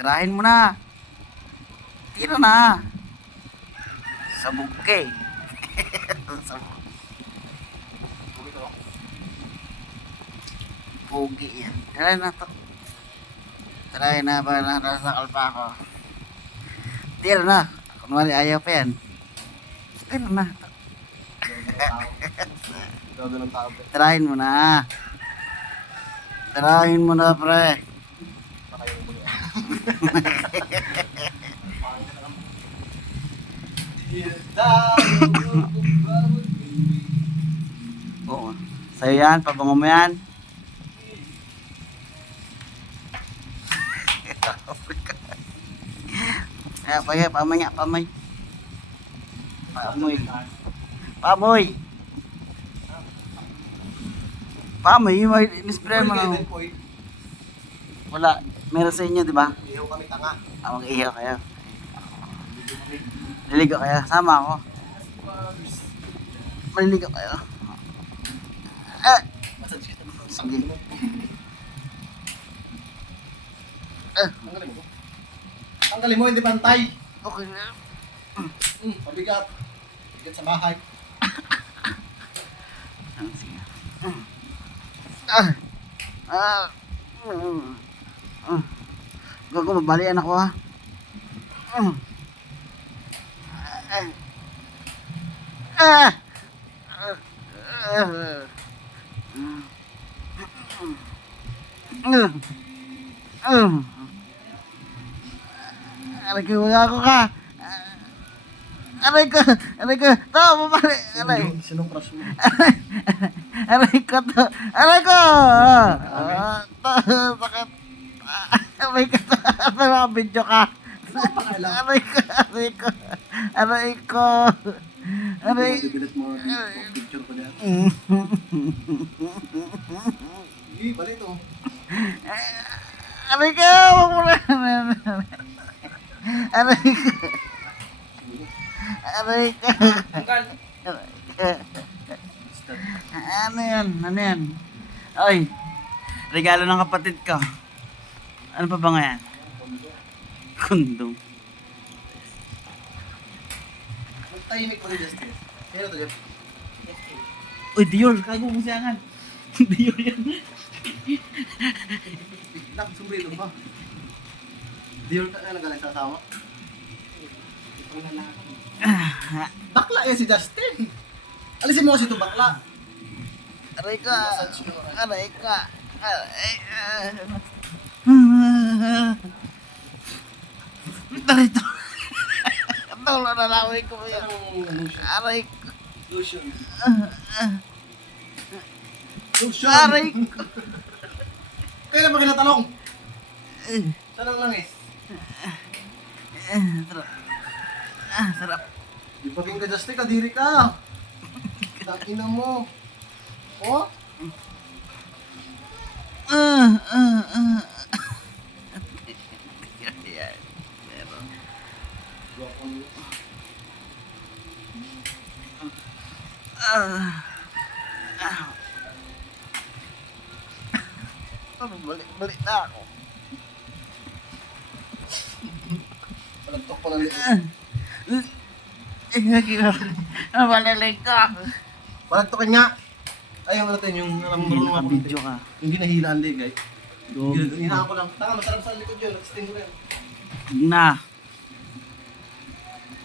Tirahin mo na. Tira na. Sabog ka eh. Sabog. Pugi yan. Tirahin na to. Tirahin na ba na nasakal pa ako. Tira na. Kunwari ayaw pa yan. Tira na. Tirahin mo na. Tirahin mo na, pre. Oo. Sa'yo yan, pabango mo yan. Kaya pamay nga, pamay. Pamoy. Pamoy. Pamoy, in-spray mo lang. Wala. Meron sa inyo, di ba? Ihaw kami tanga. Mag-ihaw kayo. Maliligo kayo. Sama ako. Maliligo kayo. Sige. Tanggalin mo. Tanggalin mo, hindi pantay. Okay na. Pabigat. Bigat sa bahay. Sige. Gago, mabalian ako ha. Aray ko, wala ako ka. Aray ko. Tama, mabali. Aray. Sinong crush mo? Aray ko to. Aray ko. Sakit. Aray ko to. Nakabidyo ka. Aray ko. Bibilit mo picture ko dyan. Hindi, bali ito. Aray ko. Wag mo na. Aray ko. Ano yan? Ay, regalo ng kapatid ko. Ano pa ba nga yan? Kondom. Magtahimik mo rin, Justin. Kaya ito, Jeff. Uy, Dior, kago mo siyangan. Dior yan. Biglang, sumbrilo ba? Dior ka na nagaling sa asawa? Bakla yan si Justin. Alisin mo kasi ito bakla. Aray ka. Dito. Tolo na laway ko yan. Aray ko. Lotion. Aray ko. Kailan ba kinatanong? Saan ang langis? Sarap. Di pa ka Justin, kadiri ka. Takina mo. Oh? Balik na ako. Palagtok pa ng liit. Malalig ka. Palagtokin nga. Ayaw natin yung marunong ako Video ka. yung ginahilaan din, guys. Hinahan ko lang. Tanga, masarap sa likod yun. Nagsting ko rin. Na.